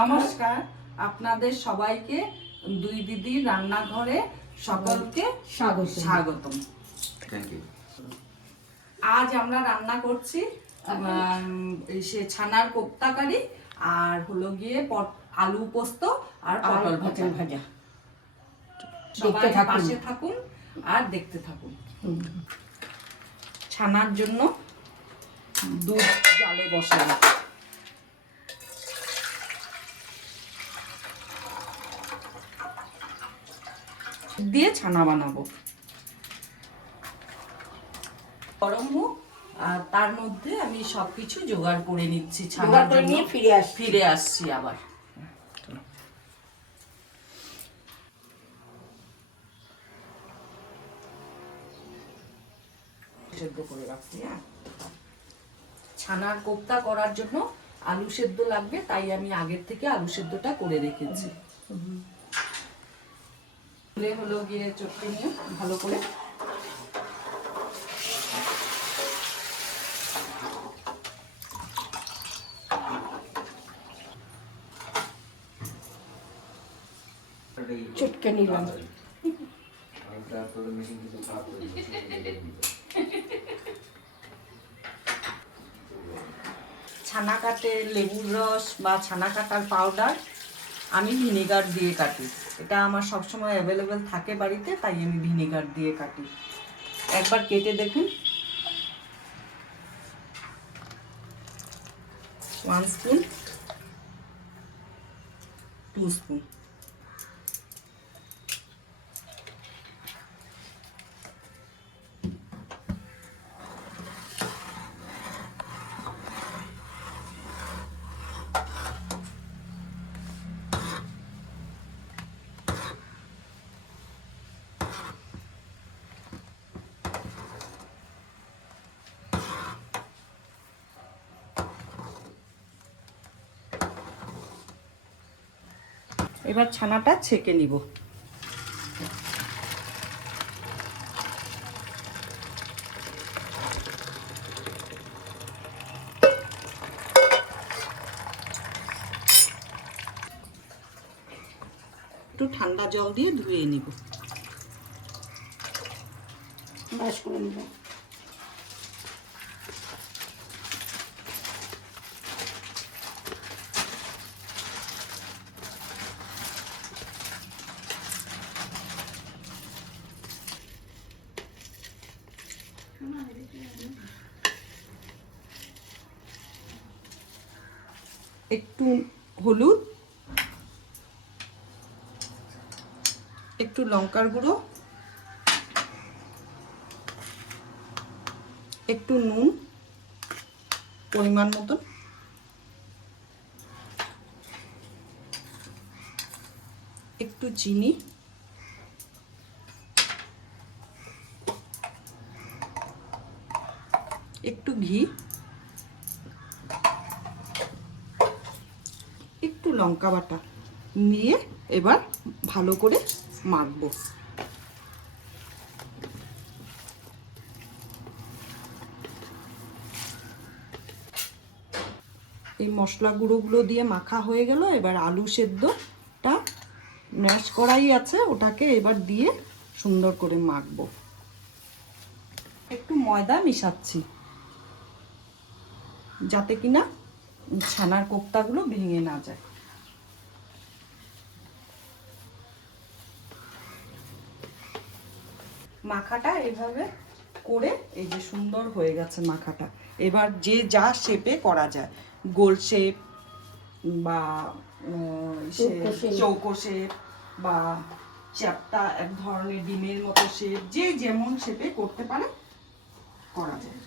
নমস্কার। আপনাদের সবাইকে দুই দিদি রান্নাঘরে সকলকে স্বাগত। স্বাগতম। আজ আমরা রান্না করছি সে ছানার কোপ্তাকারি আর হলো গিয়ে আলু পোস্ত আর পটল ভাজা। ভাজা। সবাই থাকুন। পাশে থাকুন আর দেখতে থাকুন। ছানার জন্য দুধ জালে বসানো। দিয়ে ছানা বানাবো। গরম হোক আর তার মধ্যে আমি সবকিছু জোগাড় করে নিচ্ছি করে নিয়ে ফিরে আসছি। ফিরে আসছি আবার। সেদ্ধ করে রাখছি হ্যাঁ। ছানার কোপ্তা করার জন্য আলু সেদ্ধ লাগবে তাই আমি আগের থেকে আলু সেদ্ধটা করে রেখেছি। তুলে হলো গিয়ে চটকে নিয়ে ভালো করে। চটকে নিলাম। ছানা কাটে লেবুর রস বা ছানা কাটার পাউডার আমি ভিনেগার দিয়ে কাটি। এটা আমার সবসময় অ্যাভেলেবেল থাকে বাড়িতে, তাই আমি ভিনেগার দিয়ে কাটি। একবার কেটে দেখুন। ওয়ান স্পুন টু স্পুন এবার ছানাটা ছেঁকে নিব। একটু ঠান্ডা জল দিয়ে ধুয়ে নিব। বাস করে নিলাম একটু হলুদ একটু লঙ্কার গুঁড়ো একটু নুন পরিমাণ মতন। একটু চিনি। একটু ঘি একটু লঙ্কা বাটা নিয়ে এবার ভালো করে মাখবো। এই মশলা গুঁড়োগুলো দিয়ে মাখা হয়ে গেল, এবার আলু সেদ্ধটা ম্যাশ করাই আছে, ওটাকে এবার দিয়ে সুন্দর করে মাখবো। একটু ময়দা মিশাচ্ছি, যাতে কিনা ছানার কোপ্তাগুলো ভেঙে না যায়। মাখাটা এভাবে করে এই যে সুন্দর হয়ে গেছে মাখাটা। এবার যে যা শেপে করা যায় গোল শেপ বা চৌকো শেপ বা চ্যাপটা এক ধরনের ডিমের মতো শেপ যে যেমন শেপে করতে পারে করা যায়।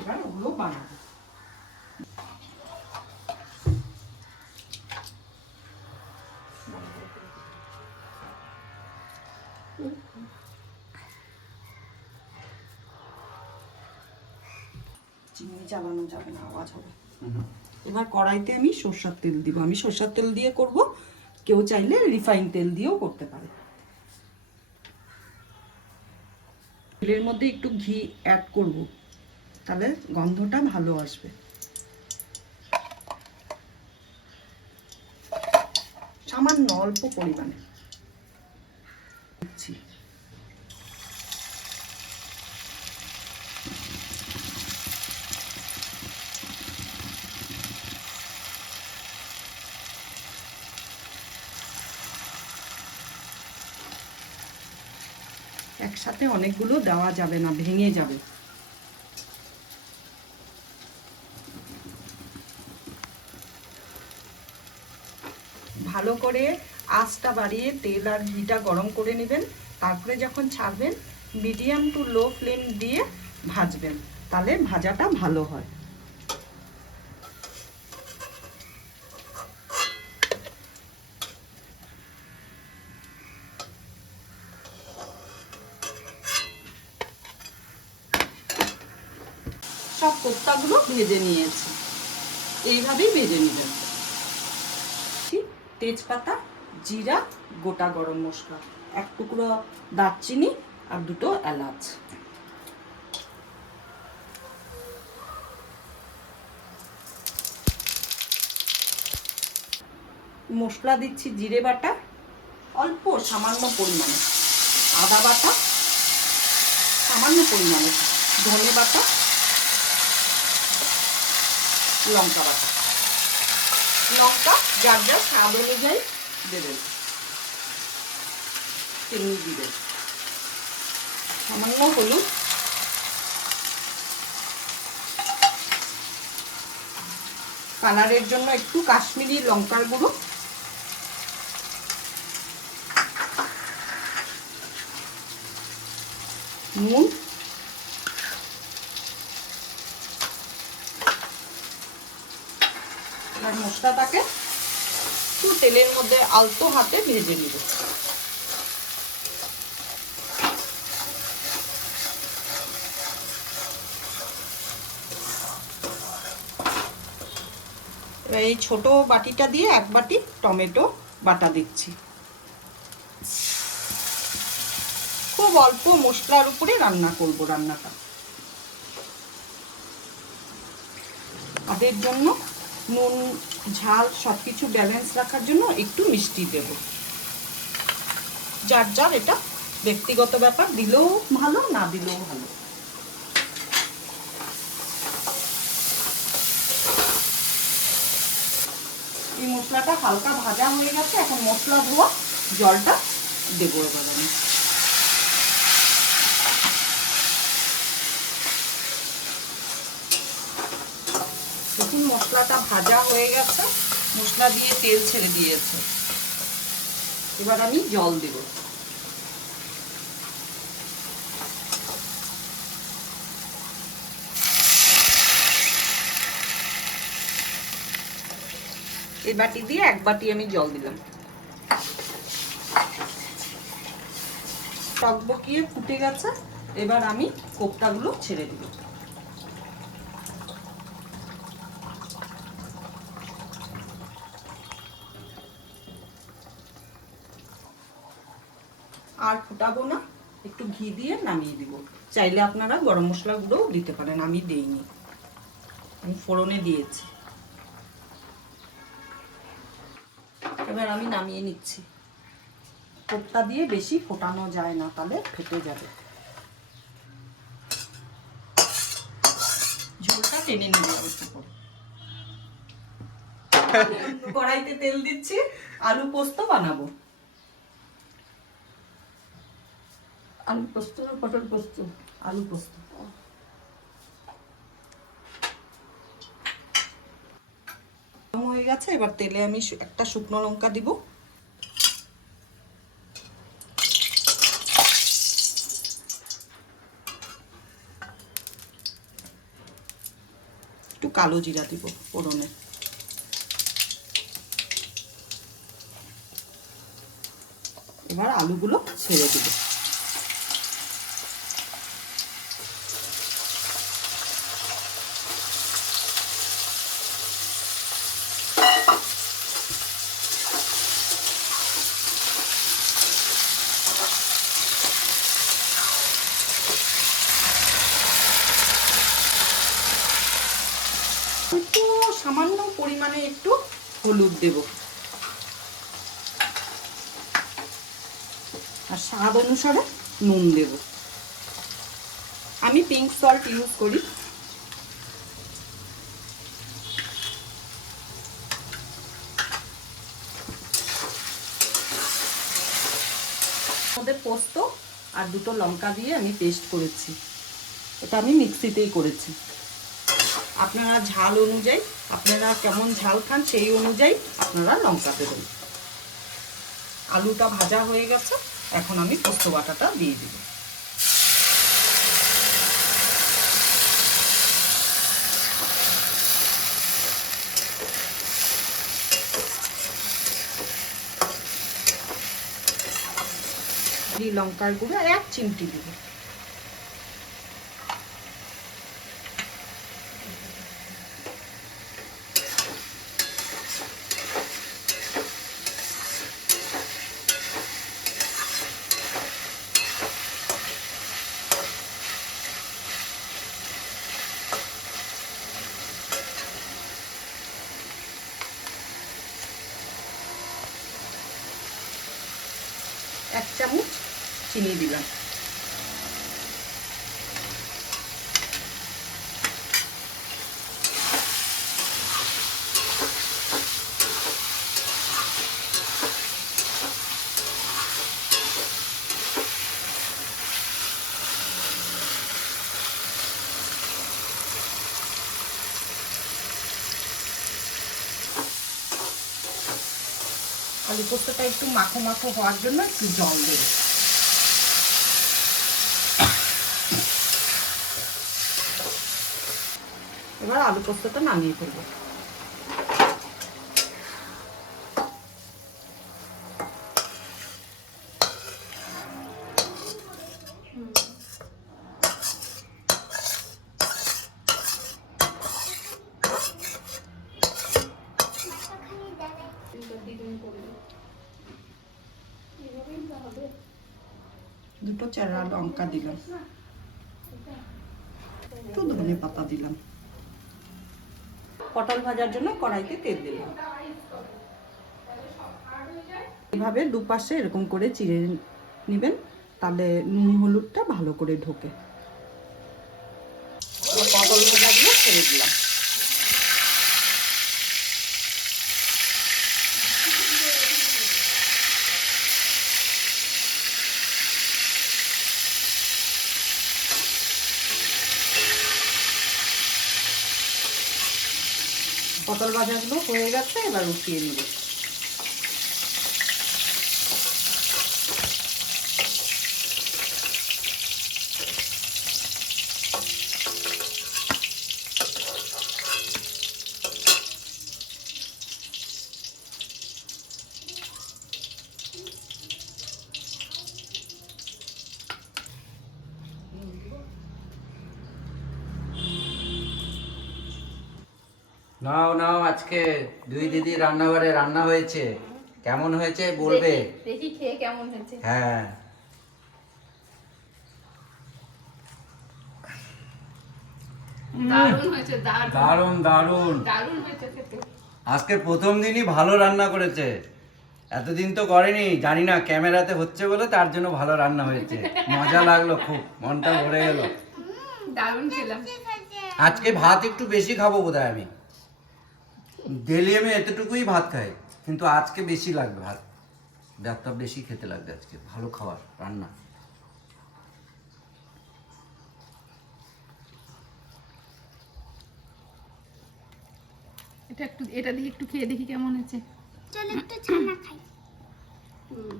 এবার ওগুলো বানাবো। চালানো যাবে না আওয়াজ হবে। এবার কড়াইতে আমি সর্ষার তেল দিব। আমি সর্ষার তেল দিয়ে করব। কেউ চাইলে রিফাইন তেল দিয়েও করতে পারে। তেলের মধ্যে একটু ঘি অ্যাড করব। তাহলে গন্ধটা ভালো আসবে। সামান্য অল্প পরিমাণে দিচ্ছি। একসাথে অনেকগুলো দেওয়া যাবে না, ভেঙে যাবে। ভালো করে আঁচটা বাড়িয়ে তেল আর ঘিটা গরম করে নেবেন, তারপরে যখন ছাড়বেন, মিডিয়াম টু লো ফ্লেম দিয়ে ভাজবেন, তাহলে ভাজাটা ভালো হয় সব কোপ্তাগুলো ভেজে নিয়েছি। এইভাবেই ভেজে ঠিক তেজপাতা, জিরা, গোটা গরম মশলা, এক টুকরো দারচিনি আর দুটো এলাচ। মশলা দিচ্ছি জিরে বাটা, অল্প সামান্য পরিমাণে আদা বাটা, সামান্য পরিমাণে ধনে বাটা লঙ্কা বাটা। লঙ্কা, যার যার স্বাদ অনুযায়ী দেবেন। চিনি দিবেন। সামান্য হলুদ। কালারের জন্য একটু কাশ্মীরি লঙ্কার গুঁড়ো। নুন আর মশলাটাকে একটু তেলের মধ্যে আলতো হাতে ভেজে নিব। এই ছোট বাটিটা দিয়ে এক বাটি টমেটো বাটা দিচ্ছি। খুব অল্প মশলার উপরে রান্না করব রান্নাটা। তাদের জন্য নুন, ঝাল সব কিছু ব্যালেন্স রাখার জন্য একটু মিষ্টি দেব। যার যার এটা ব্যক্তিগত ব্যাপার, দিলেও ভালো, না দিলেও ভালো। এই মশলাটা হালকা ভাজা হয়ে গেছে, এখন মশলা ধোয়া, জলটা দেবো এবার আমি। দেখুন, মশলাটা ভাজা হয়ে গেছে। মশলা দিয়ে তেল ছেড়ে দিয়েছে। এবার আমি জল দেব। এই বাটি দিয়ে এক বাটি আমি জল দিলাম। টকবকিয়ে ফুটে গেছে। এবার আমি কোপ্তাগুলো ছেড়ে দিব। আর ফুটাবো না একটু ঘি দিয়ে নামিয়ে দিব। চাইলে আপনারা গরম মশলা গুঁড়োও দিতে পারেন আমি দেইনি। আমি ফোড়নে দিয়েছি। এবার আমি নামিয়ে নিচ্ছি। কোপ্তা দিয়ে বেশি ফোটানো যায় না তাহলে ফেটে যাবে। ঝোলটা টেনে নেবে একটু করে কড়াইতে তেল দিচ্ছি আলু পোস্ত বানাবো। আলু পোস্ত না পটল পোস্ত, আলু পোস্ত। হয়ে গেছে, এবার তেলে আমি একটা শুকনো লঙ্কা দিব। একটু কালো জিরা দিব ফোড়নে। এবার আলুগুলো ছেড়ে দেব। আর স্বাদ অনুসারে নুন দেব। আমি পিঙ্ক সল্ট ইউজ করি। মধ্যে পোস্ত আর দুটো লঙ্কা দিয়ে আমি পেস্ট করেছি। এটা আমি মিক্সিতেই করেছি। আপনারা ঝাল অনুযায়ী, আপনারা কেমন ঝাল খান সেই অনুযায়ী আপনারা লঙ্কা দেবেন। আলুটা ভাজা হয়ে গেছে। এখন আমি পোস্ত বাটাটা দিয়ে দিব। লঙ্কার গুঁড়ো এক চিমটি দিব। চামচ চিনি দিলাম। আলু পোস্তটা একটু মাখো মাখো হওয়ার জন্য একটু জল দেবে। এবার আলু পোস্তটা নামিয়ে ফেলব। দুটো চেরা লঙ্কা দিলাম। একটু ধনে পাতা দিলাম। পটল ভাজার জন্য কড়াইতে তেল দিলাম। এভাবে দুপাশে এরকম করে চিড়ে নেবেন, তাহলে নুন হলুদটা ভালো করে ঢোকে। পটল ভাজাগুলো ছেড়ে দিলাম। পটল ভাজাগুলো হয়ে গেছে এবার উঠিয়ে নিব। নাও নাও আজকে দুই দিদি রান্নাঘরে রান্না হয়েছে। কেমন হয়েছে বলবে? দেখি- খেয়ে কেমন হয়েছে। হ্যাঁ। দারুণ খেতে। আজকে প্রথম দিনই ভালো রান্না করেছে। এতদিন তো করেনি জানি না ক্যামেরাতে হচ্ছে বলে তার জন্য ভালো রান্না হয়েছে। মজা লাগল খুব মনটা ভরে গেল। দারুণ খেলাম। আজকে ভাত একটু বেশি খাব বোধহয় আমি। ডেলি আমি এতটুকুই ভাত খাই কিন্তু আজকে বেশি লাগবে ভাত। ভাতটা বেশি খেতে লাগবে আজকে ভালো খাবার রান্না। এটা একটু এটা দিয়ে একটু খেয়ে দেখি কেমন হয়েছে। চল একটু ছানা খাই। উম,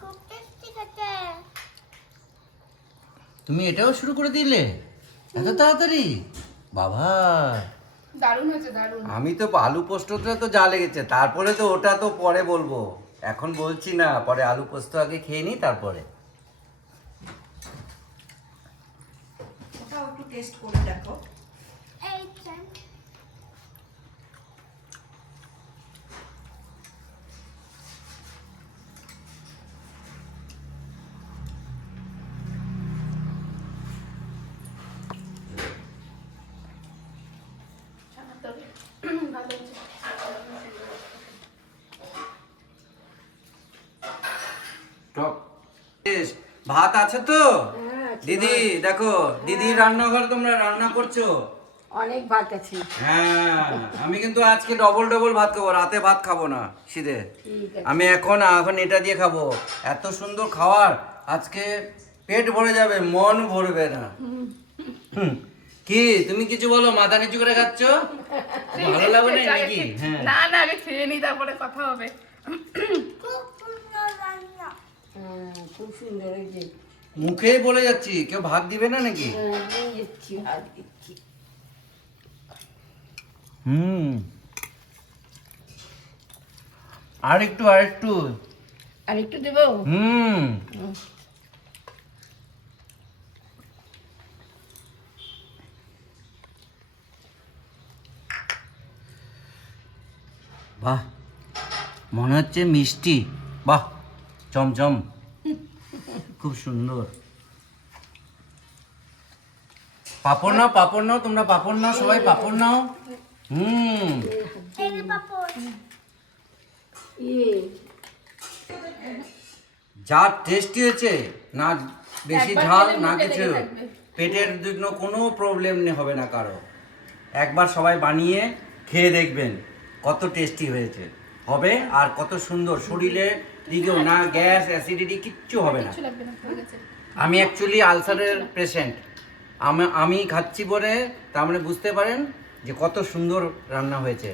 খুব টেস্টি খেতে তুমি এটাও শুরু করে দিলে? এত তাড়াতাড়ি? বাবা। দারুণ হয়েছে দারুণ। আমি তো আলু পোস্তটা তো যা লেগেছে তারপরে তো ওটা তো পরে বলব। এখন বলছি না পরে আলু পোস্ত আগে খেয়ে নিই তারপরে। ওটা একটু টেস্ট করে দেখো এই চান ভাত আছে তো? দিদি দেখো দিদি রান্নাঘর তোমরা রান্না করছ? অনেক ভাত আছে। হ্যাঁ আমি কিন্তু আজকে ডবল ডবল ভাত খাব রাতে ভাত খাব না শীতে। আমি এখন এখন এটা দিয়ে খাব। এত সুন্দর খাওয়ার আজকে পেট ভরে যাবে মন ভরবে না। কি তুমি কিছু বলো মাথা নিচু করে খাচ্ছ? ভালো লাগবে না নাকি? হ্যাঁ না না আগে খেয়ে নি তারপরে কথা হবে খুব সুন্দর রান্না হ্যাঁ, খুব সুন্দর হয়েছে। মুখেই বলে যাচ্ছি কেউ ভাত দিবে না নাকি? হ্যাঁ, হুম আর একটু আর একটু আর একটু দেবো? হুম। বাহ মনে হচ্ছে মিষ্টি। বাহ চমচম। খুব সুন্দর। পাপড় নাও পাপড় নাও তোমরা পাপড় নাও সবাই পাপড় নাও। হুম। যে টেস্টি হয়েছে না বেশি ঝাল না কিছু পেটের জন্য কোনো প্রবলেম হবে না কারও। একবার সবাই বানিয়ে খেয়ে দেখবেন কত টেস্টি হয়েছে। হবে আর কত সুন্দর শরীরে দিকেও না গ্যাস অ্যাসিডিটি কিচ্ছু হবে না। আমি অ্যাকচুয়ালি আলসারের পেশেন্ট আমি আমি খাচ্ছি বলে তার মানে বুঝতে পারেন যে কত সুন্দর রান্না হয়েছে।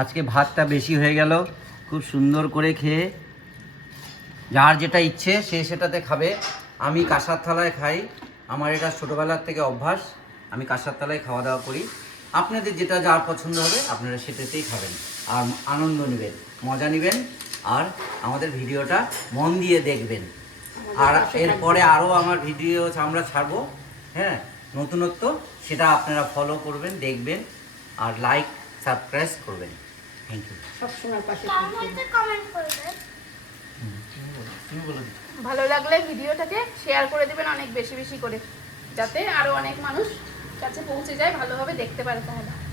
আজকে ভাতটা বেশি হয়ে গেল খুব সুন্দর করে খেয়ে। যার যেটা ইচ্ছে সে সেটাতে খাবে। আমি কাঁসার থালায় খাই। আমার এটা ছোটোবেলার থেকে অভ্যাস। আমি কাঁসার থালায় খাওয়া দাওয়া করি। আপনাদের যেটা যার পছন্দ হবে আপনারা সেটাতেই খাবেন। আর আনন্দ নেবেন মজা নেবেন আর আমাদের ভিডিওটা মন দিয়ে দেখবেন। আর এরপরে আরও আমার ভিডিও আমরা ছাড়বো হ্যাঁ? নতুনত্ব সেটা আপনারা ফলো করবেন দেখবেন আর লাইক সাবস্ক্রাইব করবেন। থ্যাংক ইউ সবসময় পাশে ভালো লাগলে ভিডিওটাকে শেয়ার করে দেবেন অনেক বেশি বেশি করে যাতে আরও অনেক মানুষ কাছে পৌঁছে যায় ভালোভাবে দেখতে পারে তাহলে।